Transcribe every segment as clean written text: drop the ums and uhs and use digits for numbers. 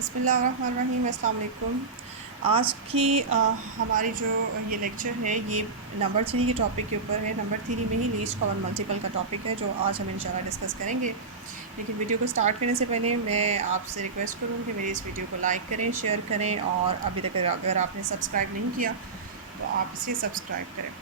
बिस्मिल्लाहिर्रहमानिर्रहीम, अस्सलाम वालेकुम। आज की हमारी जो ये लेक्चर है ये नंबर 3 के टॉपिक के ऊपर है। नंबर 3 में ही लीस्ट कॉमन मल्टीपल का टॉपिक है जो आज हम इंशाल्लाह डिस्कस करेंगे। लेकिन वीडियो को स्टार्ट करने से पहले मैं आपसे रिक्वेस्ट करूँ कि मेरी इस वीडियो को लाइक करें, शेयर करें और अभी तक अगर आपने सब्सक्राइब नहीं किया तो आप इसे सब्सक्राइब करें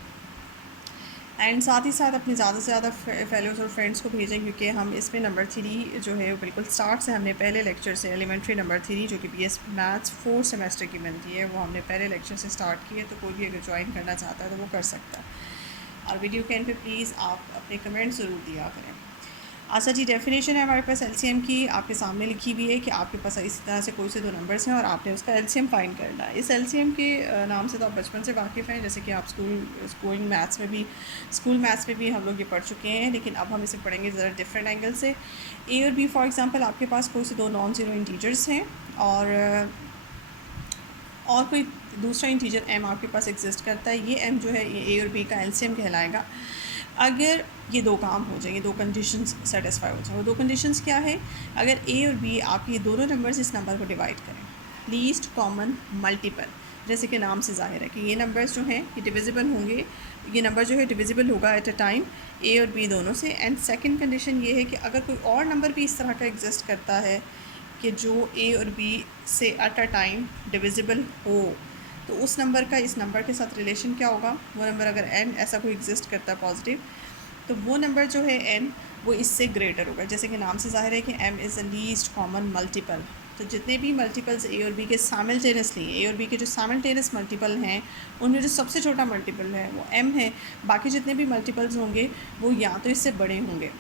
एंड साथ ही साथ अपने ज़्यादा से ज़्यादा फेलोज़ और फ्रेंड्स को भेजें, क्योंकि हम इसमें नंबर 3 जो है वो बिल्कुल स्टार्ट से हमने पहले लेक्चर से एलिमेंट्री नंबर 3 जो कि BS मैथ्स 4 सेमेस्टर की बनती है वो हमने पहले लेक्चर से स्टार्ट की है। तो कोई भी अगर ज्वाइन करना चाहता है तो वो कर सकता है। और वीडियो के एंड पे प्लीज़ आप अपने कमेंट ज़रूर दिया करें। अच्छा जी, डेफिनेशन है हमारे पास एलसीएम की, आपके सामने लिखी हुई है कि आपके पास इसी तरह से कोई से दो नंबर्स हैं और आपने उसका एलसीएम फाइंड करना है। इस एलसीएम के नाम से तो आप बचपन से वाकिफ़ हैं, जैसे कि आप स्कूल मैथ्स में भी हम लोग ये पढ़ चुके हैं, लेकिन अब हम इसे पढ़ेंगे ज़रा डिफरेंट एंगल से। ए और बी फॉर एग्ज़ाम्पल आपके पास कोई से दो नॉन ज़ीरो इंटीजर्स हैं और कोई दूसरा इंटीजर एम आपके पास एग्जिस्ट करता है। ये एम जो है ये ए और बी का एलसीएम कहलाएगा। अगर ये दो काम हो जाएंगे, दो कंडीशंस सेटिस्फाई हो जाए। वो दो कंडीशंस क्या है? अगर ए और बी आपके ये दोनों नंबर्स इस नंबर को डिवाइड करें, लीस्ट कॉमन मल्टीपल, जैसे कि नाम से ज़ाहिर है कि ये नंबर्स जो हैं ये डिविजिबल होंगे, ये नंबर जो है डिविजिबल होगा एट अ टाइम ए और बी दोनों से। एंड सेकंड कंडीशन ये है कि अगर कोई और नंबर भी इस तरह का एग्जिस्ट करता है कि जो ए और बी से एट अ टाइम डिविजिबल हो, तो उस नंबर का इस नंबर के साथ रिलेशन क्या होगा? वो नंबर अगर एन ऐसा कोई एग्जिस्ट करता है पॉजिटिव, तो वो नंबर जो है एन वो इससे ग्रेटर होगा। जैसे कि नाम से ज़ाहिर है कि M is the least common multiple. तो जितने भी मल्टीपल्स ए और बी के साइमल्टेनियसली, ए और बी के जो साइमल्टेनियस मल्टीपल हैं उनमें जो सबसे छोटा मल्टीपल है वो एम है। बाकी जितने भी मल्टीपल्स होंगे वो या तो इससे बड़े होंगे,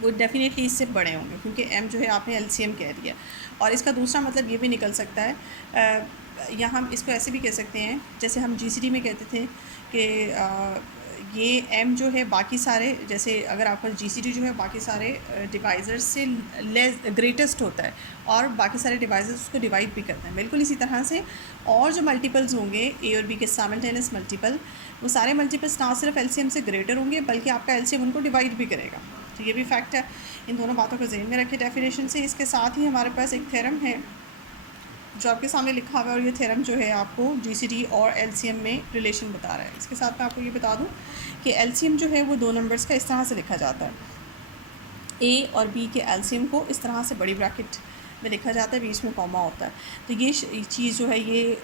वो डेफिनेटली इससे बड़े होंगे, क्योंकि एम जो है आपने एलसीएम कह दिया। और इसका दूसरा मतलब ये भी निकल सकता है, या हम इसको ऐसे भी कह सकते हैं जैसे हम जीसीडी में कहते थे कि ये एम जो है बाकी सारे, जैसे अगर आपका जीसीडी जो है बाकी सारे डिवाइज़र्स से लेस ग्रेटेस्ट होता है और बाकी सारे डिवाइज़र्स उसको डिवाइड भी करते हैं, बिल्कुल इसी तरह से और जो मल्टीपल्स होंगे ए और बी के साइमल्टेनियस मल्टीपल, वो सारे मल्टीपल्स ना सिर्फ एलसीएम से ग्रेटर होंगे बल्कि आपका एलसीएम उनको डिवाइड भी करेगा। तो ये भी फैक्ट है। इन दोनों बातों को ज़हन में रखें डेफिनेशन से। इसके साथ ही हमारे पास एक थ्योरम है जो आपके सामने लिखा हुआ है, और ये थ्योरम जो है आपको जीसीडी और एलसीएम में रिलेशन बता रहा है। इसके साथ मैं आपको ये बता दूं कि एलसीएम जो है वो दो नंबर्स का इस तरह से लिखा जाता है, ए और बी के एलसीएम को इस तरह से बड़ी ब्रैकेट में लिखा जाता है, बीच में कॉमा होता है। तो ये चीज़ जो है, ये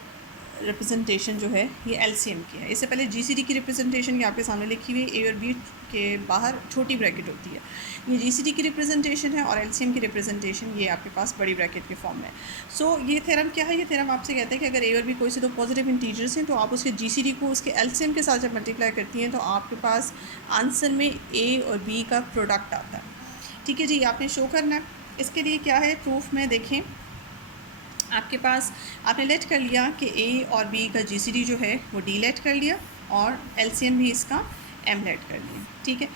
रिप्रेजेंटेशन जो है ये एलसीएम की है। इससे पहले जीसीडी की रिप्रेजेंटेशन ये आपके सामने लिखी हुई है, ए और बी के बाहर छोटी ब्रैकेट होती है, ये जीसीडी की रिप्रेजेंटेशन है, और एलसीएम की रिप्रेजेंटेशन ये आपके पास बड़ी ब्रैकेट के फॉर्म में। सो ये थ्योरम क्या है? ये थ्योरम आपसे कहता है कि अगर ए और बी कोई से दो पॉजिटिव इंटीजर्स हैं तो आप उसके जीसीडी को उसके एलसीएम के साथ जब मल्टीप्लाई करती हैं तो आपके पास आंसर में ए और बी का प्रोडक्ट आता है। ठीक है जी, आपने शो करना है। इसके लिए क्या है प्रूफ में देखें, आपके पास आपने लेट कर लिया कि ए और बी का जीसीडी जो है वो डी लेट कर लिया और एलसीएम भी इसका एम लेट कर लिया। ठीक है,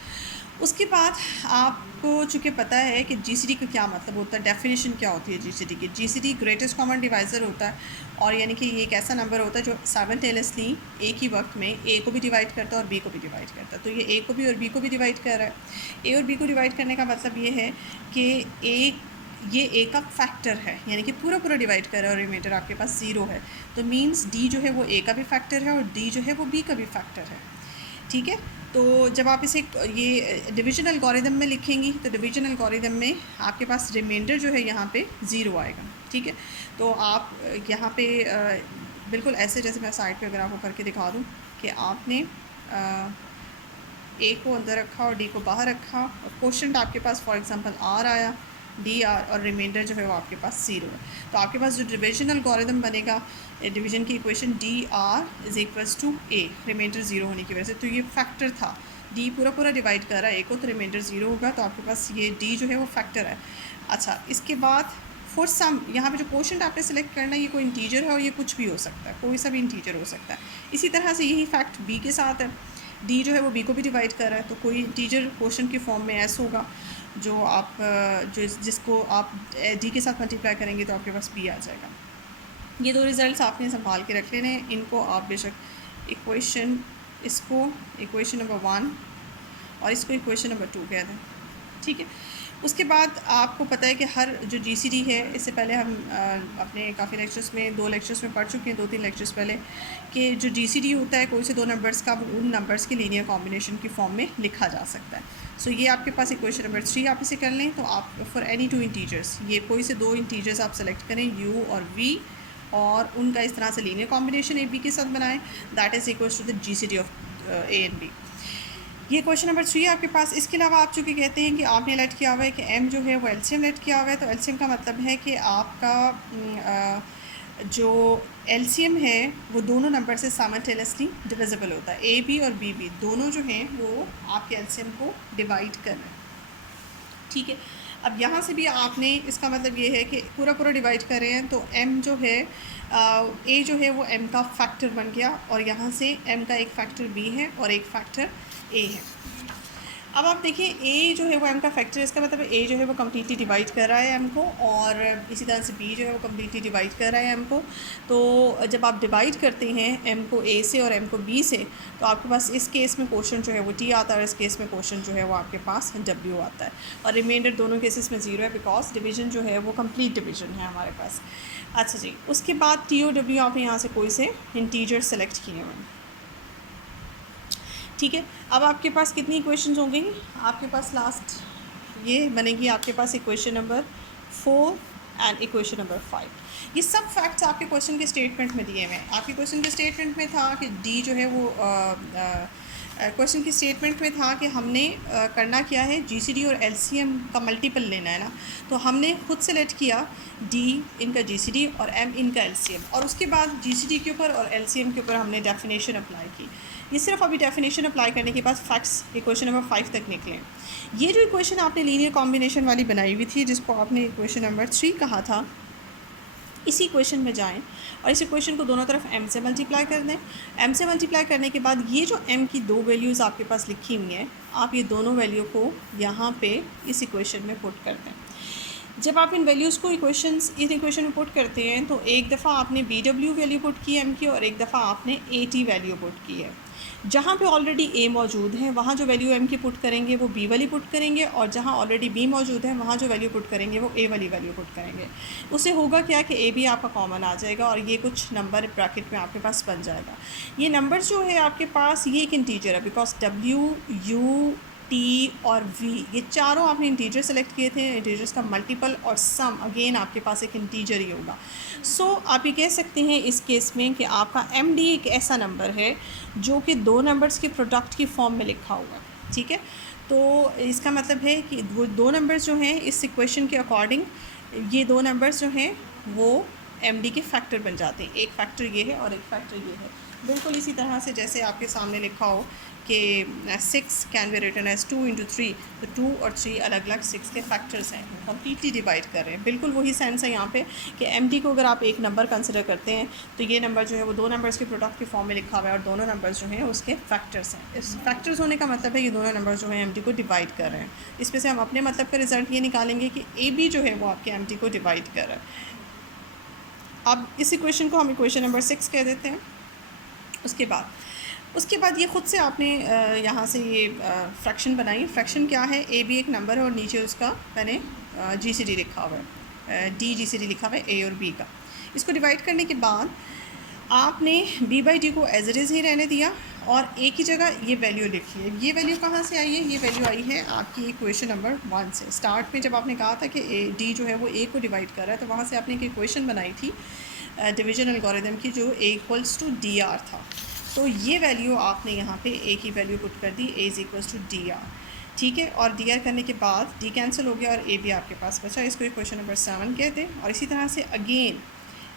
उसके बाद आपको चूँकि पता है कि जीसीडी का क्या मतलब होता है, डेफिनेशन क्या होती है जीसीडी की। जीसीडी ग्रेटेस्ट कॉमन डिवाइज़र होता है, और यानी कि ये एक ऐसा नंबर होता है जो साइमल्टेनियसली एक ही वक्त में ए को भी डिवाइड करता है और बी को भी डिवाइड करता है। तो ये ए को भी और बी को भी डिवाइड कर रहा है। ए और बी को डिवाइड करने का मतलब ये है कि ये ए का फैक्टर है, यानी कि पूरा पूरा डिवाइड कर रहा है और रिमाइंडर आपके पास ज़ीरो है। तो मीन्स डी जो है वो ए का भी फैक्टर है और डी जो है वो बी का भी फैक्टर है। ठीक है, तो जब आप इसे ये डिवीजन एल्गोरिदम में लिखेंगी तो डिवीजन एल्गोरिदम में आपके पास रिमाइंडर जो है यहाँ पे ज़ीरो आएगा। ठीक है, तो आप यहाँ पे बिल्कुल ऐसे, जैसे मैं साइड पे अगर आपको करके दिखा दूँ कि आपने ए को अंदर रखा और डी को बाहर रखा, और क्वोशंट आपके पास फॉर एग्जांपल आर आया, डी आर, और रिमाइंडर जो है वो आपके पास ज़ीरो है। तो आपके पास जो डिवीजन एल्गोरिदम बनेगा, डिवीजन की equation D R is equals to A, remainder zero होने की वजह से। तो ये फैक्टर था, डी पूरा पूरा डिवाइड कर रहा है ए को, तो रिमाइंडर ज़ीरो होगा, तो आपके पास ये डी जो है वो फैक्टर है। अच्छा, इसके बाद फॉर सम, यहाँ पे जो क्वोशंट आपने सेलेक्ट करना है ये कोई इंटीजर है और ये कुछ भी हो सकता है, कोई सा भी इंटीजर हो सकता है। इसी तरह से यही फैक्ट बी के साथ है, डी जो है वो बी को भी डिवाइड कर रहा है, तो कोई इंटीजर क्वोशंट की फॉर्म में ऐसा होगा जो आप जिसको आप डी के साथ मल्टीप्लाई करेंगे तो आपके पास बी आ जाएगा। ये दो रिज़ल्ट्स आपने संभाल के रख लेने हैं, इनको आप बेशक इक्वेशन, इसको इक्वेशन नंबर 1 और इसको इक्वेशन नंबर 2 कह दें। ठीक है, उसके बाद आपको पता है कि हर जो जीसीडी है, इससे पहले हम अपने काफ़ी लेक्चर्स में 2 लेक्चर्स में पढ़ चुके हैं, 2-3 लेक्चर्स पहले, कि जो जीसीडी होता है कोई से 2 नंबर्स का, वो उन नंबर्स के लीनियर कॉम्बिनेशन की फॉर्म में लिखा जा सकता है। सो ये आपके पास इक्वेशन नंबर 3 आप इसे कर लें। तो आप फॉर एनी 2 इंटीजर्स, ये कोई से 2 इंटीजर्स आप सेलेक्ट करें u और v, और उनका इस तरह से लीनियर कॉम्बिनेशन ए बी के साथ बनाएं, that is equals to the GCD of A and B. ये क्वेश्चन नंबर 3 आपके पास। इसके अलावा आप चूँकि कहते हैं कि आपने लेट किया हुआ है कि m जो है वो एलसीएम लेट किया हुआ है, तो एलसीएम का मतलब है कि आपका जो एलसीएम है वो दोनों नंबर से साइमल्टेनियसली डिविजिबल होता है। ए बी और बी बी दोनों जो हैं वो आपके एलसीएम को डिवाइड कर रहे हैं, ठीक है। अब यहाँ से भी आपने, इसका मतलब ये है कि पूरा पूरा डिवाइड कर रहे हैं, तो m जो है a जो है वो m का फैक्टर बन गया, और यहाँ से m का एक फैक्टर b है और एक फैक्टर a है। अब आप देखिए a जो है वो m का फैक्टर है, इसका मतलब a जो है वो कम्प्लीटली डिवाइड कर रहा है m को, और इसी तरह से b जो है वो कम्प्लीटली डिवाइड कर रहा है m को। तो जब आप डिवाइड करते हैं m को a से और m को b से, तो आपके पास इस केस में क्वोशंट जो है वो t आता है, और इस केस में क्वोशंट जो है वो आपके पास w आता है, और रिमाइंडर दोनों केसेस में 0 है, बिकॉज डिवीजन जो है वो कम्प्लीट डिवीजन है हमारे पास। अच्छा जी, उसके बाद t और w आपने यहाँ से कोई से इंटीजर सेलेक्ट किए हुए हैं, ठीक है। अब आपके पास कितनी इक्वेशंस होंगी? आपके पास लास्ट ये बनेगी आपके पास equation number 4 and equation number 5। ये सब फैक्ट्स आपके क्वेश्चन के स्टेटमेंट में दिए हुए हैं। आपके क्वेश्चन के स्टेटमेंट में था कि डी जो है वो क्वेश्चन की स्टेटमेंट में था कि हमने करना क्या है, जीसीडी और एलसीएम का मल्टीपल लेना है ना, तो हमने खुद सेलेक्ट किया डी इनका जीसीडी और एम इनका एलसीएम, और उसके बाद जीसीडी के ऊपर और एलसीएम के ऊपर हमने डेफिनेशन अप्लाई की। ये सिर्फ अभी डेफिनेशन अप्लाई करने के बाद फैक्ट्स इक्वेशन नंबर 5 तक निकले। ये जो इक्वेशन आपने लीनियर कॉम्बिनेशन वाली बनाई हुई थी, जिसको आपने इक्वेशन नंबर 3 कहा था, इसी इक्वेशन में जाएं और इस इक्वेशन को दोनों तरफ m से मल्टीप्लाई कर दें। m से मल्टीप्लाई करने के बाद ये जो m की 2 वैल्यूज़ आपके पास लिखी हुई हैं, आप ये दोनों वैल्यू को यहाँ पे इस इक्वेशन में पुट कर दें। जब आप इन वैल्यूज़ को इन इक्वेशन में पुट करते हैं, तो एक दफ़ा आपने BW वैल्यू पुट की है m की, और एक दफ़ा आपने AT वैल्यू पुट की है। जहाँ पे ऑलरेडी a मौजूद है वहाँ जो वैल्यू m की पुट करेंगे वो b वाली पुट करेंगे, और जहाँ ऑलरेडी b मौजूद है वहाँ जो वैल्यू पुट करेंगे वो a वाली वैल्यू पुट करेंगे। उससे होगा क्या कि a भी आपका कॉमन आ जाएगा, और ये कुछ नंबर ब्रैकेट में आपके पास बन जाएगा। ये नंबर जो है आपके पास, ये एक इंटीजर है, बिकॉज w, u, t और v ये चारों आपने इंटीजर सेलेक्ट किए थे। इंटीजर्स का मल्टीपल और सम अगेन आपके पास एक इंटीजर ही होगा। सो आप ये कह सकते हैं इस केस में कि आपका md एक ऐसा नंबर है जो कि 2 नंबर्स के प्रोडक्ट की फॉर्म में लिखा हुआ है, ठीक है। तो इसका मतलब है कि वो 2 नंबर्स जो हैं इस इक्वेशन के अकॉर्डिंग, ये 2 नंबर्स जो हैं वो md के फैक्टर बन जाते हैं। एक फैक्टर ये है और एक फैक्टर ये है, बिल्कुल इसी तरह से जैसे आपके सामने लिखा हो कि 6 कैन बी रिटन एज 2 × 3, तो 2 और 3 अलग अलग 6 के फैक्टर्स हैं, कम्प्लीटली डिवाइड कर रहे हैं। बिल्कुल वही सेंस है यहाँ पे कि md को अगर आप एक नंबर कंसिडर करते हैं, तो ये नंबर जो है वो 2 नंबर्स के प्रोडक्ट की फॉर्म में लिखा हुआ है, और दोनों नंबर्स जो हैं उसके फैक्टर्स हैं। इस फैक्टर्स होने का मतलब है कि दोनों नंबर्स जो हैं md को डिवाइड कर रहे हैं। इसमें से हम अपने मतलब का रिजल्ट ये निकालेंगे कि ab जो है वो आपके md को डिवाइड कर रहा है। अब इस इक्वेशन को हम इक्वेशन नंबर 6 कह देते हैं। उसके बाद ये ख़ुद से आपने यहाँ से ये फ्रैक्शन बनाई। फ्रैक्शन क्या है, ए बी एक नंबर है और नीचे उसका मैंने GCD लिखा हुआ है, DGCD लिखा हुआ है ए और बी का। इसको डिवाइड करने के बाद आपने b/d को एज इट इज़ ही रहने दिया, और a की जगह ये वैल्यू लिखी है। ये वैल्यू कहाँ से आई है? ये वैल्यू आई है आपकी इक्वेशन नंबर 1 से। स्टार्ट में जब आपने कहा था कि d जो है वो a को डिवाइड कर रहा है, तो वहाँ से आपने एक इक्वेशन बनाई थी डिवीजन एल्गोरिथम की, जो a = dr था। तो ये वैल्यू आपने यहाँ पे a की वैल्यू पुट कर दी, a = dr, ठीक है। और dr करने के बाद d कैंसिल हो गया और a भी आपके पास बचा। इसको इक्वेशन नंबर 7 कहते हैं। और इसी तरह से अगेन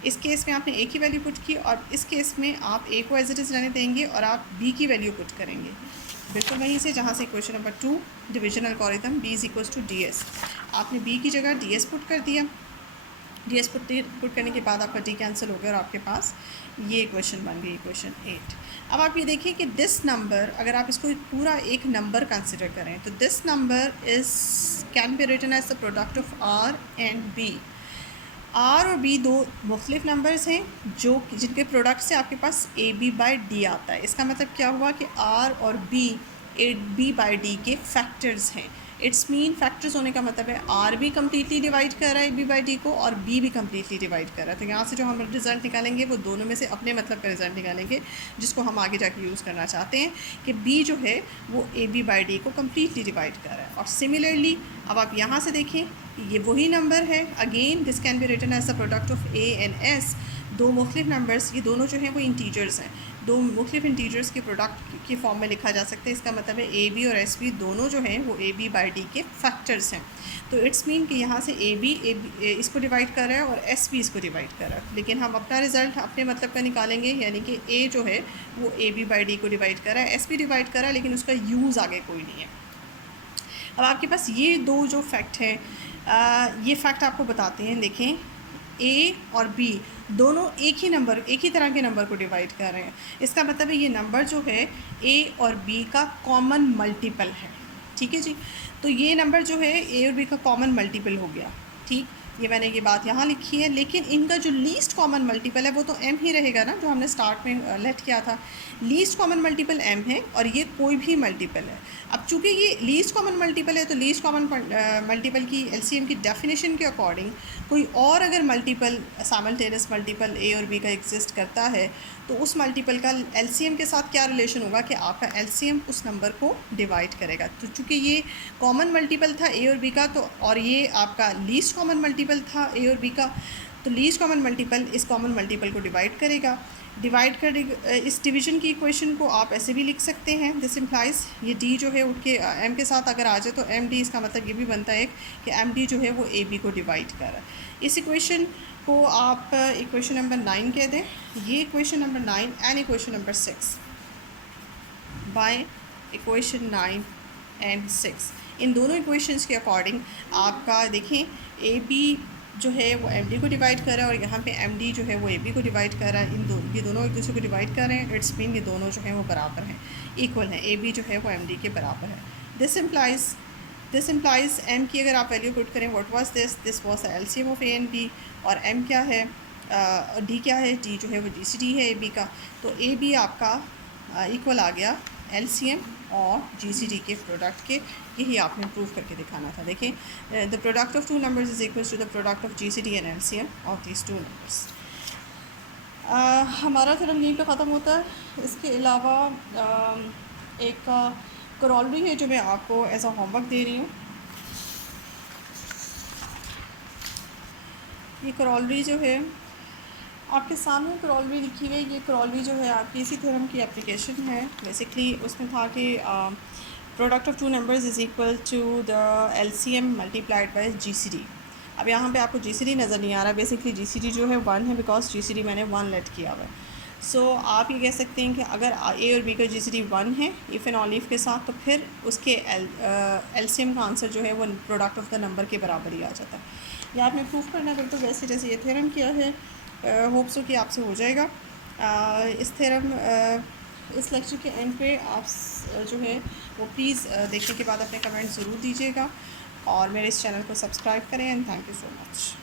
इस केस में आपने a की वैल्यू पुट की, और इस केस में आप a को एज इट इज़ रहने देंगे और आप b की वैल्यू पुट करेंगे, बिल्कुल वहीं से जहाँ से equation number 2 division algorithm b = ds। आपने b की जगह ds पुट कर दिया। ds पुट करने के बाद आपका d कैंसिल हो गया और आपके पास ये इक्वेशन बन गई, इक्वेशन 8। अब आप ये देखिए कि दिस नंबर, अगर आप इसको पूरा एक नंबर कंसिडर करें, तो this number can be written as the product of r and b। r और b दो मुख्तलिफ नंबर्स हैं जिनके प्रोडक्ट से आपके पास ab/d आता है। इसका मतलब क्या हुआ कि r और b b/d के फैक्टर्स हैं। इट्स मीन फैक्टर्स होने का मतलब है आर भी कम्प्लीटली डिवाइड कर रहा है ए बी बाई डी को और बी भी कम्प्लीटली डिवाइड कर रहा है। तो यहाँ से जो हम रिज़ल्ट निकालेंगे वो दोनों में से अपने मतलब का रिज़ल्ट निकालेंगे, जिसको हम आगे जाके यूज़ करना चाहते हैं कि बी जो है वो ए बी बाई डी को कम्प्लीटली डिवाइड कर रहा है। और सिमिलरली अब आप यहाँ से देखें, ये वही नंबर है, again this can be written as the product of A and S. दो मुख्तलिफ नंबर्स, ये दोनों जो हैं वो इंटीजर्स हैं, दो मुख्तलिफ इंटीजर्स के प्रोडक्ट के फॉर्म में लिखा जा सकता है। इसका मतलब है ए बी और एस बी दोनों जो हैं वो ए बी बाई डी के फैक्टर्स हैं। तो इट्स मीन कि यहाँ से ए बी इसको डिवाइड कर रहा है और एस बी इसको डिवाइड कर रहा है, लेकिन हम अपना रिज़ल्ट अपने मतलब का निकालेंगे, यानी कि ए जो है वो ए बी बाई डी को डिवाइड कर रहा है, एस बी डिवाइड कर रहा है, लेकिन उसका यूज़ आगे कोई नहीं है। अब आपके पास ये दो जो फैक्ट हैं, ये फैक्ट आपको बताते हैं। देखें, ए और बी दोनों एक ही नंबर, एक ही तरह के नंबर को डिवाइड कर रहे हैं। इसका मतलब है ये नंबर जो है ए और बी का कॉमन मल्टीपल है। ठीक है जी, तो ये नंबर जो है ए और बी का कॉमन मल्टीपल हो गया। ठीक, ये मैंने ये बात यहाँ लिखी है, लेकिन इनका जो लीस्ट कॉमन मल्टीपल है वो तो एम ही रहेगा ना, जो हमने स्टार्ट में लेट किया था। लीस्ट कॉमन मल्टीपल एम है और ये कोई भी मल्टीपल है। अब चूँकि ये लीस्ट कॉमन मल्टीपल है तो लीस्ट कॉमन मल्टीपल की एलसीएम की डेफिनेशन के अकॉर्डिंग कोई और अगर मल्टीपल, साइमल्टेनियस मल्टीपल ए और बी का एग्जिस्ट करता है तो उस मल्टीपल का एलसीएम के साथ क्या रिलेशन होगा कि आपका एलसीएम उस नंबर को डिवाइड करेगा। तो चूँकि ये कॉमन मल्टीपल था ए और बी का, तो और ये आपका लीस्ट कॉमन मल्टीपल था ए और बी का, तो लीस्ट कॉमन मल्टीपल इस कॉमन मल्टीपल को डिवाइड करेगा। डिवाइड कर इस डिवीजन की इक्वेशन को आप ऐसे भी लिख सकते हैं, दिस इम्प्लाइज ये डी जो है उठ के एम के साथ अगर आ जाए तो एम डी, इसका मतलब ये भी बनता है कि एम डी जो है वो ए बी को डिवाइड कर रहा है। इस इक्वेशन को आप इक्वेशन नंबर 9 कह दें। ये equation number 9 and equation number 6 by equation 9 and 6, इन दोनों इक्वेशंस के अकॉर्डिंग आपका देखें ए बी जो है वो एम डी को डिवाइड कर रहा है और यहाँ पे एम डी जो है वो ए बी को डिवाइड कर रहा है। ये दोनों एक दूसरे को डिवाइड कर रहे हैं। इट्स मीन ये दोनों जो हैं वो बराबर हैं, इक्वल हैं। ए बी जो है वो एम डी के बराबर है। दिस इम्प्लाइज एम की अगर आप वैल्यू पुट करें, what was this was the LCM of A and B, और एम क्या है, डी क्या है, डी जो है वो जी सी डी है ए बी का। तो ए बी आपका इक्वल आ गया एलसीएम और जीसीडी के प्रोडक्ट के। यही आपने प्रूव करके दिखाना था। देखें, the product of two numbers is equal to the product of GCD and LCM of these two numbers. हमारा थ्योरम यहीं पे ख़त्म होता है। इसके अलावा एक करोलरी है जो मैं आपको एज अ होमवर्क दे रही हूँ। ये करोलरी जो है आपके सामने करोलरी लिखी हुई है। ये करोलरी जो है आपकी इसी थ्योरम की एप्लीकेशन है। बेसिकली उसमें था कि product of two numbers is equal to the LCM multiplied by GCD. अब यहाँ पे आपको जीसीडी नज़र नहीं आ रहा। बेसिकली जीसीडी जो है 1 है, बिकॉज जीसीडी मैंने 1 लेट किया हुआ है। सो आप ये कह सकते हैं कि अगर ए और बी का जीसीडी 1 है इफ़ एंड ऑल इफ के साथ, तो फिर उसके एलसीएम का आंसर जो है वो प्रोडक्ट ऑफ द नंबर के बराबर ही आ जाता है। या आपने प्रूफ करना फिर तो वैसे जैसे ये थ्योरम किया है। होप सो कि आपसे हो जाएगा। इस थ्योरम इस लेक्चर के एंड पे आप जो है वो प्लीज़ देखने के बाद अपने कमेंट ज़रूर दीजिएगा और मेरे इस चैनल को सब्सक्राइब करें। And thank you so much.